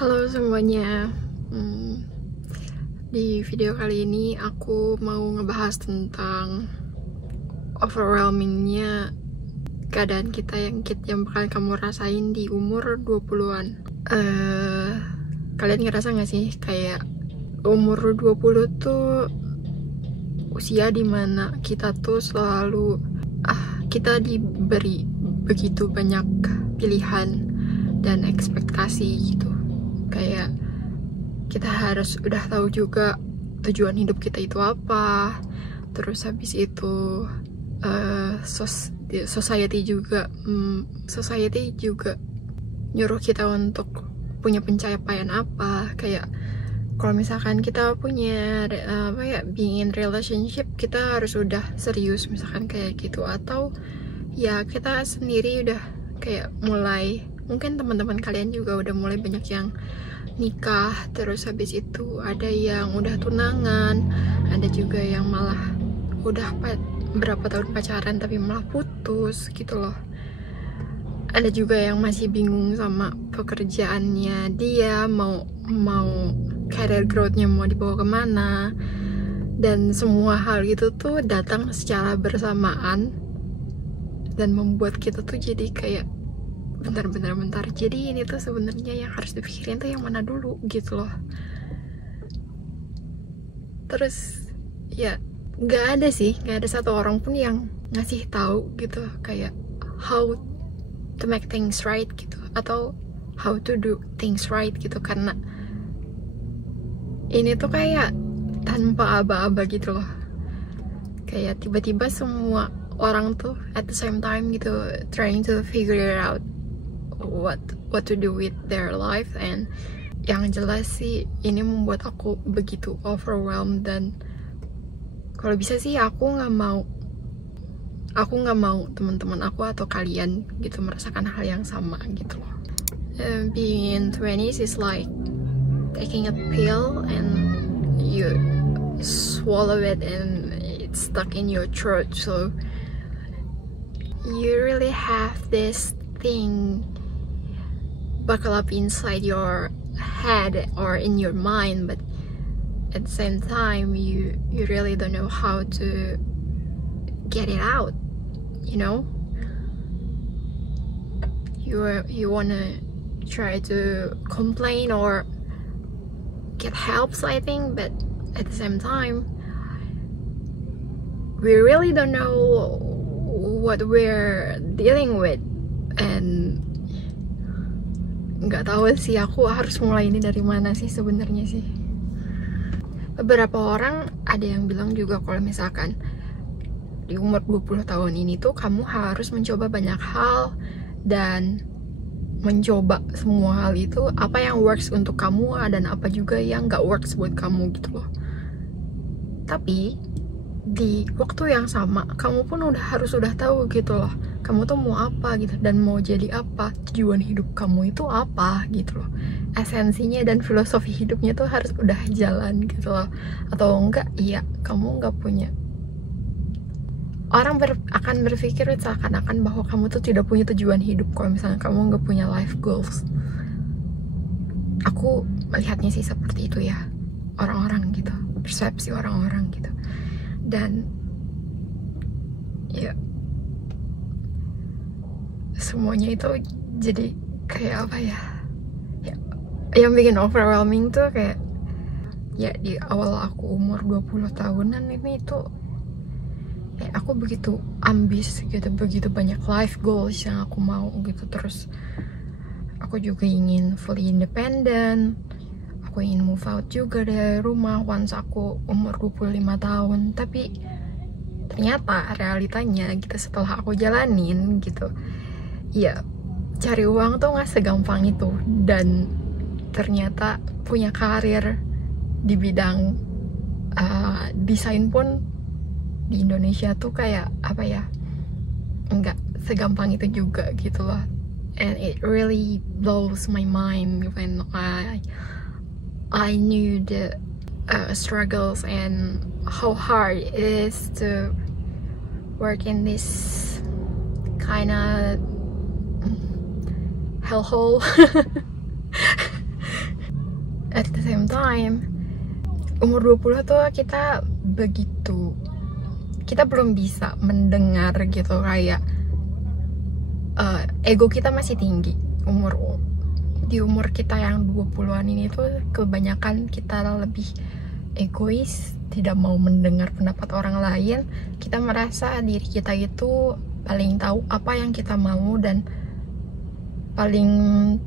Halo semuanya. Di video kali ini aku mau ngebahas tentang overwhelmingnya keadaan kita yang bakal kamu rasain di umur 20-an. Kalian ngerasa gak sih kayak umur 20 tuh usia dimana kita tuh selalu kita diberi begitu banyak pilihan dan ekspektasi gitu. Kayak kita harus udah tahu juga tujuan hidup kita itu apa. Terus habis itu society juga nyuruh kita untuk punya pencapaian apa. Kayak kalau misalkan kita punya being in relationship, kita harus udah serius misalkan kayak gitu. Atau ya kita sendiri udah kayak mulai, mungkin teman-teman kalian juga udah mulai banyak yang nikah. Terus habis itu ada yang udah tunangan, ada juga yang malah udah berapa tahun pacaran tapi malah putus gitu loh. Ada juga yang masih bingung sama pekerjaannya dia, mau career growth-nya mau dibawa kemana. Dan semua hal itu tuh datang secara bersamaan dan membuat kita tuh jadi kayak bentar. Jadi ini tuh sebenarnya yang harus dipikirin tuh yang mana dulu gitu loh. Terus ya nggak ada satu orang pun yang ngasih tahu gitu kayak how to make things right gitu, atau how to do things right gitu. Karena ini tuh kayak tanpa aba-aba gitu loh. Kayak tiba-tiba semua orang tuh at the same time gitu trying to figure it out what to do with their life. And yang jelas sih ini membuat aku begitu overwhelmed. Dan kalau bisa sih aku nggak mau teman-teman aku atau kalian gitu merasakan hal yang sama gitu loh. Being in 20s is like taking a pill and you swallow it and it's stuck in your throat, so you really have this thing buckle up inside your head or in your mind, but at the same time you really don't know how to get it out, you know. You wanna try to complain or get help, I think, but at the same time we really don't know what we're dealing with. And nggak tahu sih aku harus mulai ini dari mana sih sebenarnya sih. Beberapa orang ada yang bilang juga kalau misalkan di umur 20 tahun ini tuh kamu harus mencoba banyak hal dan mencoba semua hal itu, apa yang works untuk kamu dan apa juga yang nggak works buat kamu gitu loh. Tapi di waktu yang sama kamu pun harus udah tahu gitu loh, kamu tuh mau apa gitu dan mau jadi apa, tujuan hidup kamu itu apa gitu loh. Esensinya dan filosofi hidupnya tuh harus udah jalan gitu loh. Atau enggak, iya kamu nggak punya, orang akan berpikir seakan-akan bahwa kamu tuh tidak punya tujuan hidup kalau misalnya kamu nggak punya life goals. Aku melihatnya sih seperti itu ya, orang-orang gitu, persepsi orang-orang gitu. Dan ya semuanya itu jadi kayak apa ya, yang bikin overwhelming tuh kayak ya di awal aku umur 20 tahunan ini tuh kayak aku begitu ambis gitu, begitu banyak life goals yang aku mau gitu. Terus aku juga ingin fully independent, aku ingin move out juga dari rumah once aku umur 25 tahun. Tapi ternyata realitanya gitu setelah aku jalanin gitu, ya cari uang tuh gak segampang itu. Dan ternyata punya karir di bidang desain pun di Indonesia tuh kayak apa ya, nggak segampang itu juga gitu loh. And it really blows my mind when I knew the struggles and how hard it is to work in this kind of hellhole. at the same time umur 20 tuh kita belum bisa mendengar gitu, kayak ego kita masih tinggi. Di umur kita yang 20-an ini tuh kebanyakan kita lebih egois, tidak mau mendengar pendapat orang lain. Kita merasa diri kita itu paling tahu apa yang kita mau dan paling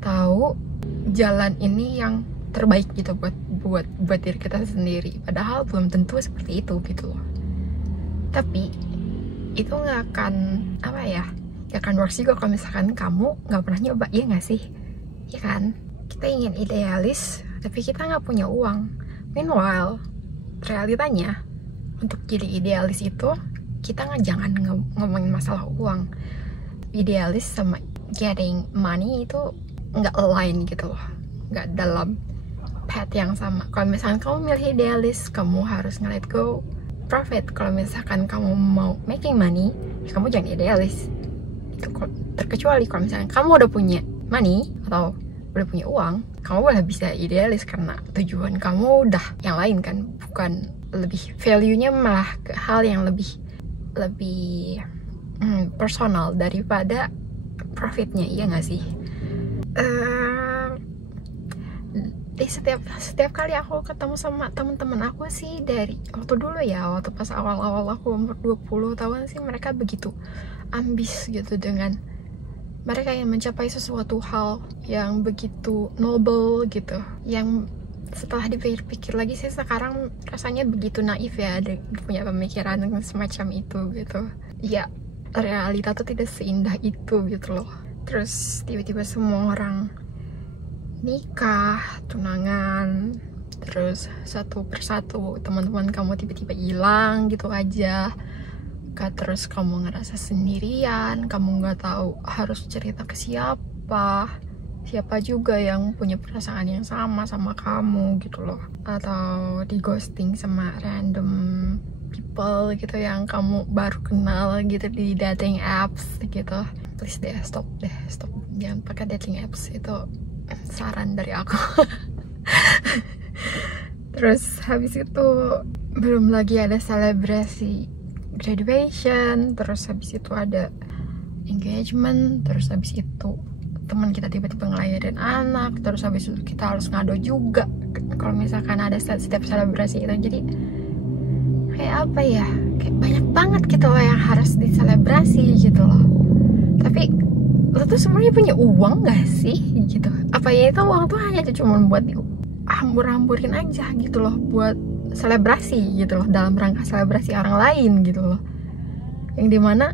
tahu jalan ini yang terbaik gitu buat diri kita sendiri. Padahal belum tentu seperti itu gitu loh. Tapi itu nggak akan gak akan works juga kalau misalkan kamu nggak pernah nyoba, ya nggak sih? Ya kan? Kita ingin idealis tapi kita nggak punya uang. Meanwhile realitanya untuk jadi idealis itu kita jangan ngomongin masalah uang. Idealis sama getting money itu nggak align gitu loh, nggak dalam path yang sama. Kalau misalkan kamu milih idealis, kamu harus nge-let go profit. Kalau misalkan kamu mau making money, ya kamu jangan idealis. Itu terkecuali kalau misalkan kamu udah punya money atau udah punya uang, kamu boleh bisa idealis karena tujuan kamu udah yang lain kan, bukan lebih value-nya malah ke hal yang lebih personal daripada profitnya, iya nggak sih? Di setiap kali aku ketemu sama teman-teman aku sih, dari waktu dulu ya, waktu pas awal-awal aku umur 20 tahun sih, mereka begitu ambis gitu dengan mereka yang mencapai sesuatu hal yang begitu noble gitu, yang setelah dipikir-pikir lagi sih sekarang rasanya begitu naif ya, punya pemikiran semacam itu gitu. Ya realita tuh tidak seindah itu gitu loh. Terus tiba-tiba semua orang nikah, tunangan, terus satu persatu teman-teman kamu tiba-tiba hilang gitu aja. Terus kamu ngerasa sendirian, kamu nggak tahu harus cerita ke siapa juga yang punya perasaan yang sama kamu gitu loh. Atau di ghosting sama random people gitu yang kamu baru kenal gitu di dating apps gitu. Please deh, stop, jangan pakai dating apps, itu saran dari aku. Terus habis itu belum lagi ada selebrasi graduation, terus habis itu ada engagement, terus habis itu teman kita tiba-tiba ngelahirin anak, terus habis itu kita harus ngado juga kalau misalkan ada setiap selebrasi itu. Jadi kayak apa ya, kayak banyak banget gitu loh yang harus diselebrasi gitu loh. Tapi lo tuh semuanya punya uang gak sih gitu? Apa ya itu uang tuh hanya cuma buat hambur-hamburin aja gitu loh, buat selebrasi gitu loh, dalam rangka selebrasi orang lain gitu loh, yang dimana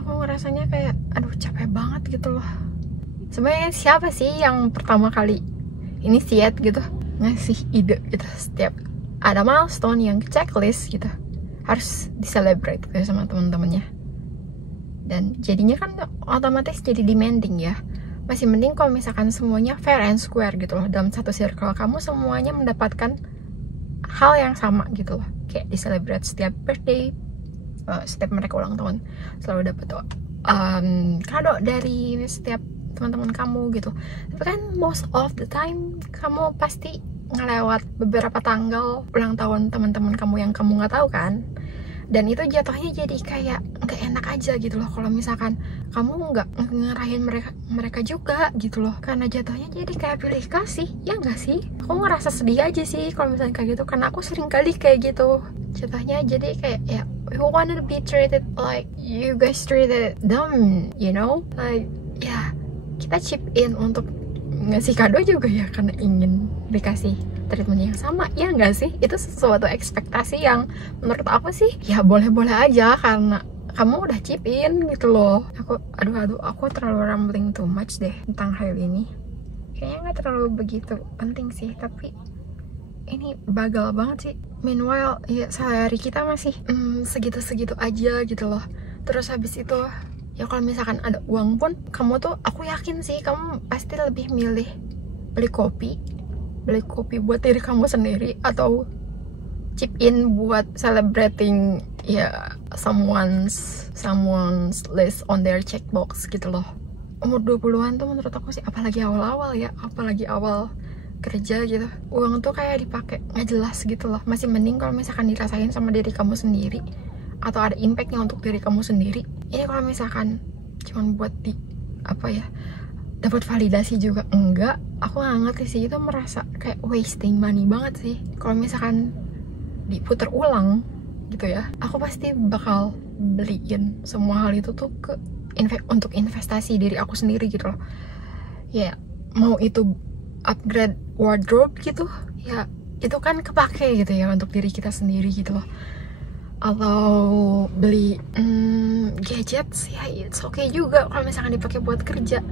aku ngerasanya kayak aduh capek banget gitu loh. Sebenarnya siapa sih yang pertama kali initiate gitu, ngasih ide gitu, setiap ada milestone yang checklist gitu harus diselebrate gitu sama teman-temannya. Dan jadinya kan otomatis jadi demanding ya. Masih mending kalau misalkan semuanya fair and square gitu loh, dalam satu circle kamu semuanya mendapatkan hal yang sama gitu loh, kayak diselebrate setiap birthday, setiap mereka ulang tahun selalu dapat kado dari setiap teman-teman kamu gitu. Tapi kan most of the time kamu pasti ngelewat beberapa tanggal ulang tahun teman-teman kamu yang kamu nggak tahu kan. Dan itu jatuhnya jadi kayak nggak enak aja gitu loh kalau misalkan kamu nggak ngerayain mereka juga gitu loh, karena jatuhnya jadi kayak pilih kasih, ya nggak sih? Aku ngerasa sedih aja sih kalau misalnya kayak gitu, karena aku sering kali kayak gitu jatuhnya. Jadi kayak ya, we wanna be treated like you guys treated them, you know, like ya kita chip in untuk ngasih kado juga ya karena ingin dikasih treatment yang sama, ya nggak sih? Itu sesuatu ekspektasi yang menurut aku sih ya boleh-boleh aja karena kamu udah chip in gitu loh. Aku terlalu rambling too much deh tentang hal ini. Kayaknya nggak terlalu begitu penting sih, tapi ini bagal banget sih. Meanwhile ya sehari kita masih segitu-segitu aja gitu loh. Terus habis itu ya kalau misalkan ada uang pun kamu tuh, aku yakin sih kamu pasti lebih milih beli kopi buat diri kamu sendiri atau chip in buat celebrating ya someone's list on their checkbox gitu loh. Umur 20-an tuh menurut aku sih, apalagi awal-awal ya, apalagi awal kerja gitu, uang tuh kayak dipakai nggak jelas gitu loh. Masih mending kalau misalkan dirasain sama diri kamu sendiri atau ada impactnya untuk diri kamu sendiri. Ini kalau misalkan cuman buat dapat validasi juga enggak, aku nggak ngerti sih, itu merasa kayak wasting money banget sih. Kalau misalkan diputer ulang gitu ya, aku pasti bakal beliin semua hal itu tuh untuk investasi diri aku sendiri gitu loh. Ya mau itu upgrade wardrobe gitu ya, itu kan kepake gitu ya untuk diri kita sendiri gitu loh. Atau beli gadgets ya, it's okay juga kalau misalkan dipakai buat kerja.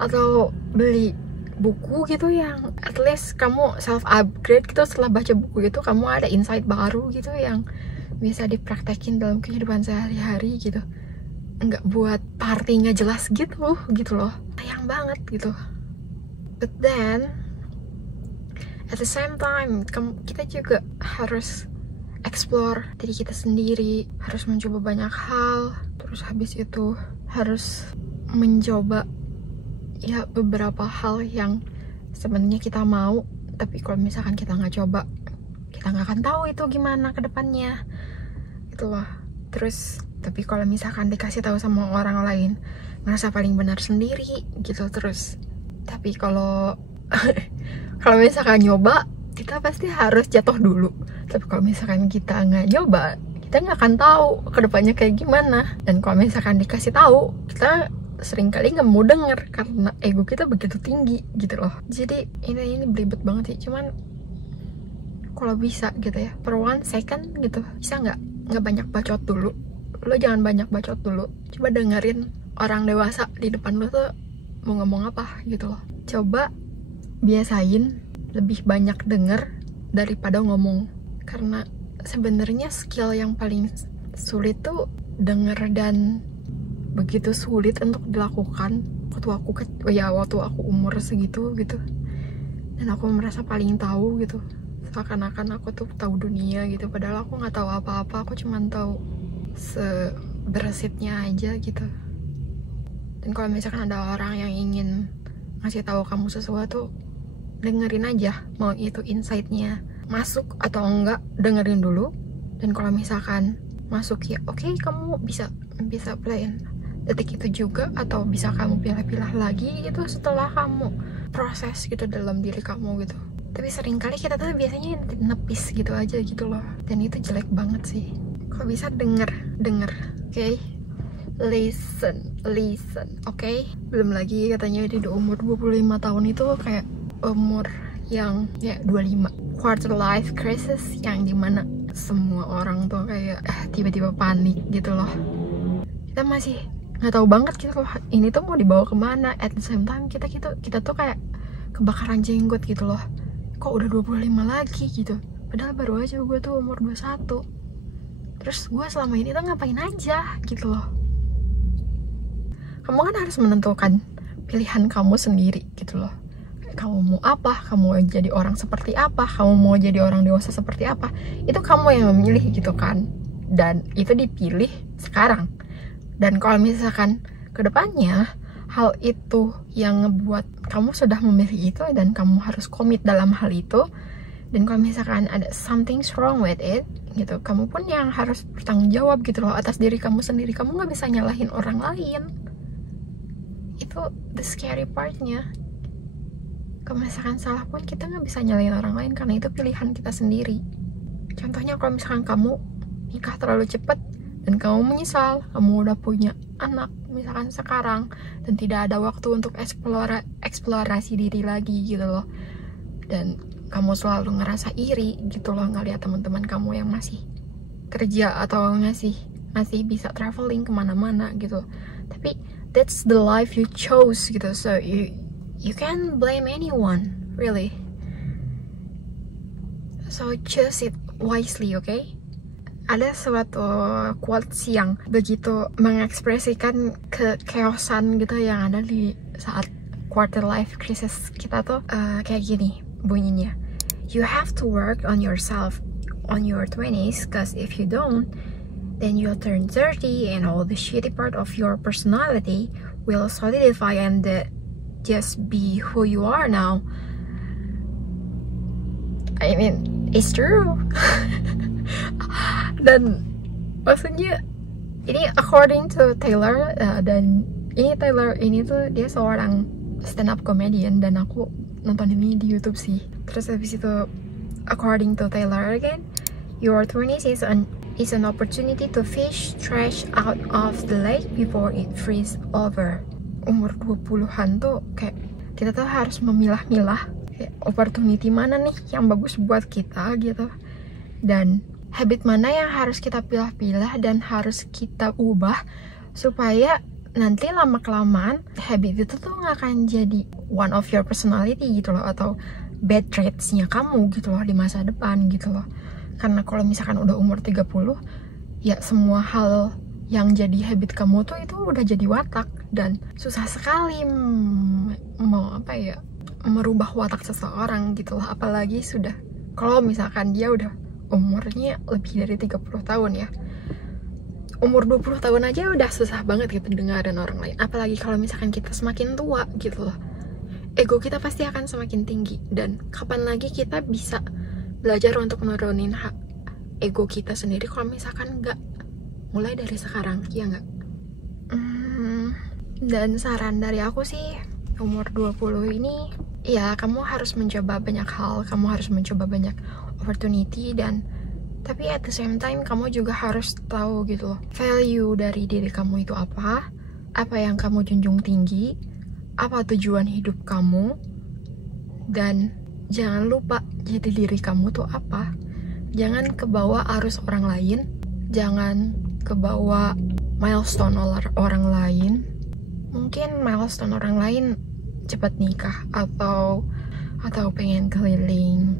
Atau beli buku gitu yang at least kamu self upgrade gitu, setelah baca buku itu kamu ada insight baru gitu yang bisa dipraktekin dalam kehidupan sehari-hari gitu. Enggak buat party nggak jelas gitu loh, sayang banget gitu. But then at the same time kita juga harus explore diri kita sendiri, harus mencoba banyak hal, terus habis itu harus mencoba ya beberapa hal yang sebenarnya kita mau, tapi kalau misalkan kita nggak coba, kita nggak akan tahu itu gimana ke depannya gitu loh. Terus tapi kalau misalkan dikasih tahu sama orang lain, ngerasa paling benar sendiri gitu. Terus tapi kalau kalau misalkan nyoba, kita pasti harus jatuh dulu. Tapi kalau misalkan kita nggak nyoba, kita nggak akan tahu kedepannya kayak gimana. Dan kalau misalkan dikasih tahu, kita seringkali nggak mau denger karena ego kita begitu tinggi gitu loh. Jadi ini belibet banget sih. Cuman kalau bisa gitu ya, per 1 second gitu, bisa nggak banyak bacot dulu. Lo jangan banyak bacot dulu, coba dengerin orang dewasa di depan lo tuh mau ngomong apa gitu loh. Coba biasain lebih banyak denger daripada ngomong, karena sebenarnya skill yang paling sulit tuh denger, dan begitu sulit untuk dilakukan waktu aku umur segitu gitu. Dan aku merasa paling tahu gitu, seakan-akan aku tuh tahu dunia gitu, padahal aku nggak tahu apa-apa. Aku cuma tahu sebersitnya aja gitu. Dan kalau misalkan ada orang yang ingin ngasih tahu kamu sesuatu, dengerin aja, mau itu insight-nya masuk atau enggak, dengerin dulu. Dan kalau misalkan masuk ya oke, kamu bisa plan detik itu juga, atau bisa kamu pilih-pilih lagi gitu setelah kamu proses gitu dalam diri kamu gitu. Tapi seringkali kita tuh biasanya nepis gitu aja gitu loh, dan itu jelek banget sih. Kalau bisa denger, oke? Listen, oke? Belum lagi katanya di umur 25 tahun itu kayak umur yang ya 25 quarter life crisis, yang dimana semua orang tuh kayak tiba-tiba panik gitu loh. Kita masih nggak tahu banget gitu loh, ini tuh mau dibawa kemana. At the same time kita tuh kayak kebakaran jenggot gitu loh. Kok udah 25 lagi gitu, padahal baru aja gue tuh umur 21. Terus gue selama ini tuh ngapain aja gitu loh. Kamu kan harus menentukan pilihan kamu sendiri gitu loh. Kamu mau apa, kamu mau jadi orang seperti apa, kamu mau jadi orang dewasa seperti apa, itu kamu yang memilih gitu kan. Dan itu dipilih sekarang. Dan kalau misalkan kedepannya hal itu yang ngebuat kamu sudah memilih itu, dan kamu harus komit dalam hal itu, dan kalau misalkan ada something's wrong with it gitu, kamu pun yang harus bertanggung jawab gitu loh atas diri kamu sendiri. Kamu nggak bisa nyalahin orang lain. Itu the scary partnya. Kalau misalkan salah pun kita nggak bisa nyalahin orang lain, karena itu pilihan kita sendiri. Contohnya kalau misalkan kamu nikah terlalu cepat dan kamu menyesal, kamu udah punya anak misalkan sekarang, dan tidak ada waktu untuk eksplorasi diri lagi gitu loh. Dan kamu selalu ngerasa iri gitu loh ngeliat teman-teman kamu yang masih kerja atau masih bisa traveling kemana-mana gitu. Tapi that's the life you chose gitu, so you can't blame anyone really. So choose it wisely, okay? Ada suatu quotes yang begitu mengekspresikan kechaosan gitu yang ada di saat quarter life crisis kita tuh, kayak gini bunyinya: you have to work on yourself on your 20s, cause if you don't, then you'll turn 30 and all the shitty part of your personality will solidify and just be who you are now. I mean it's true. Dan maksudnya ini according to Taylor, dan ini Taylor ini tuh dia seorang stand up comedian dan aku nonton ini di YouTube sih. Terus habis itu according to Taylor again, your 20s is an opportunity to fish trash out of the lake before it freeze over. Umur 20-an tuh kayak kita tuh harus memilah-milah kayak opportunity mana nih yang bagus buat kita gitu, dan habit mana yang harus kita pilah-pilah dan harus kita ubah supaya nanti lama-kelamaan habit itu tuh nggak akan jadi one of your personality gitu loh, atau bad traits-nya kamu gitu loh di masa depan gitu loh. Karena kalau misalkan udah umur 30, ya semua hal yang jadi habit kamu tuh itu udah jadi watak, dan susah sekali merubah watak seseorang gitu loh. Apalagi sudah kalau misalkan dia udah umurnya lebih dari 30 tahun ya. Umur 20 tahun aja udah susah banget gitu dengerin orang lain. Apalagi kalau misalkan kita semakin tua gitu loh. Ego kita pasti akan semakin tinggi. Dan kapan lagi kita bisa belajar untuk nurunin ego kita sendiri kalau misalkan nggak mulai dari sekarang, ya nggak? Dan saran dari aku sih, umur 20 ini, ya kamu harus mencoba banyak hal. Kamu harus mencoba banyak opportunity, dan tapi at the same time kamu juga harus tahu gitu loh, value dari diri kamu itu apa yang kamu junjung tinggi, apa tujuan hidup kamu, dan jangan lupa jadi diri kamu tuh apa. Jangan kebawa arus orang lain, jangan kebawa milestone orang lain. Mungkin milestone orang lain cepat nikah atau pengen keliling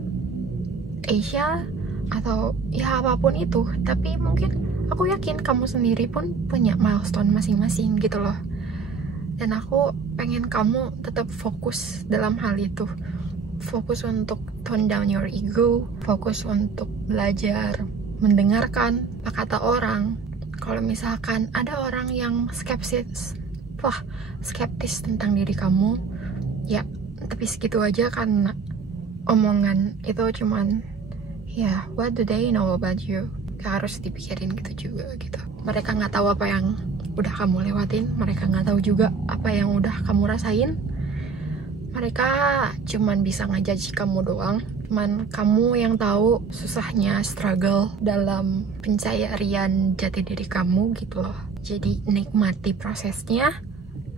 Asia atau ya apapun itu, tapi mungkin aku yakin kamu sendiri pun punya milestone masing-masing gitu loh. Dan aku pengen kamu tetap fokus dalam hal itu, fokus untuk tone down your ego, fokus untuk belajar mendengarkan apa kata orang. Kalau misalkan ada orang yang skeptis tentang diri kamu, ya tapi segitu aja, karena omongan itu cuman ya, what do they know about you? Gak harus dipikirin gitu juga gitu. Mereka nggak tahu apa yang udah kamu lewatin, mereka nggak tahu juga apa yang udah kamu rasain. Mereka cuman bisa ngejudge kamu doang. Cuman kamu yang tahu susahnya struggle dalam pencarian jati diri kamu gitu loh. Jadi nikmati prosesnya,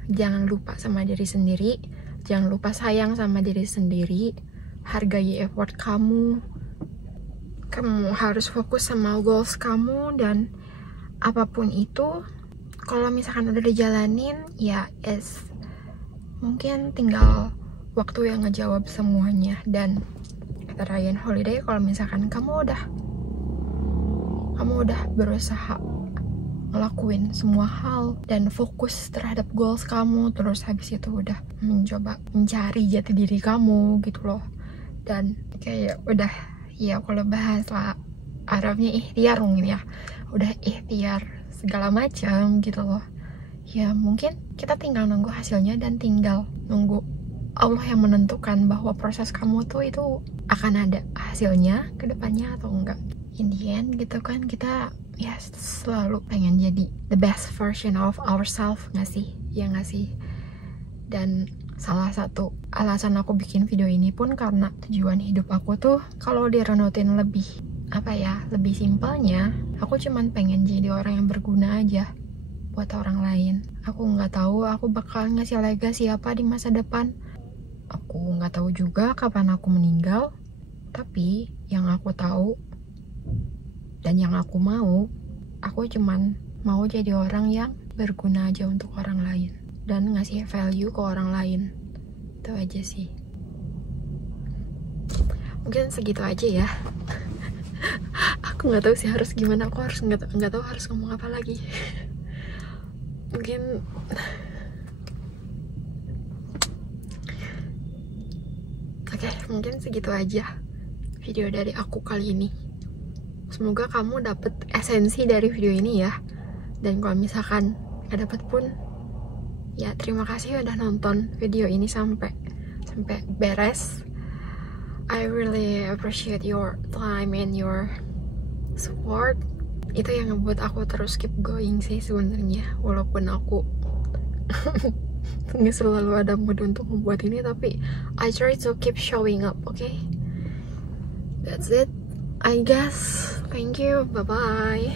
jangan lupa sama diri sendiri, jangan lupa sayang sama diri sendiri, hargai effort kamu. Kamu harus fokus sama goals kamu, dan apapun itu kalau misalkan udah dijalanin ya mungkin tinggal waktu yang ngejawab semuanya. Dan kata Ryan Holiday, kalau misalkan kamu udah berusaha ngelakuin semua hal dan fokus terhadap goals kamu, terus habis itu udah mencoba mencari jati diri kamu gitu loh, dan kayak udah, ya kalau bahasa Arabnya ikhtiar mungkin ya, udah ikhtiar segala macam gitu loh, ya mungkin kita tinggal nunggu hasilnya dan tinggal nunggu Allah yang menentukan bahwa proses kamu tuh itu akan ada hasilnya ke depannya atau enggak. In the end gitu kan, kita ya selalu pengen jadi the best version of ourselves, nggak sih? Ya nggak sih? Dan salah satu alasan aku bikin video ini pun karena tujuan hidup aku tuh kalau direnutin lebih lebih simpelnya, aku cuman pengen jadi orang yang berguna aja buat orang lain. Aku nggak tahu aku bakal ngasih legacy apa di masa depan. Aku nggak tahu juga kapan aku meninggal. Tapi yang aku tahu dan yang aku mau, aku cuman mau jadi orang yang berguna aja untuk orang lain dan ngasih value ke orang lain. Itu aja sih. Mungkin segitu aja ya. Aku nggak tahu sih harus gimana. Aku harus nggak tahu harus ngomong apa lagi. Mungkin mungkin segitu aja video dari aku kali ini. Semoga kamu dapet esensi dari video ini ya. Dan kalau misalkan gak dapet pun, ya terima kasih udah nonton video ini sampai beres. I really appreciate your time and your support. Itu yang ngebuat aku terus keep going sih sebenarnya, walaupun aku nggak selalu ada mood untuk membuat ini, tapi I try to keep showing up. Okay, that's it I guess. Thank you, bye bye.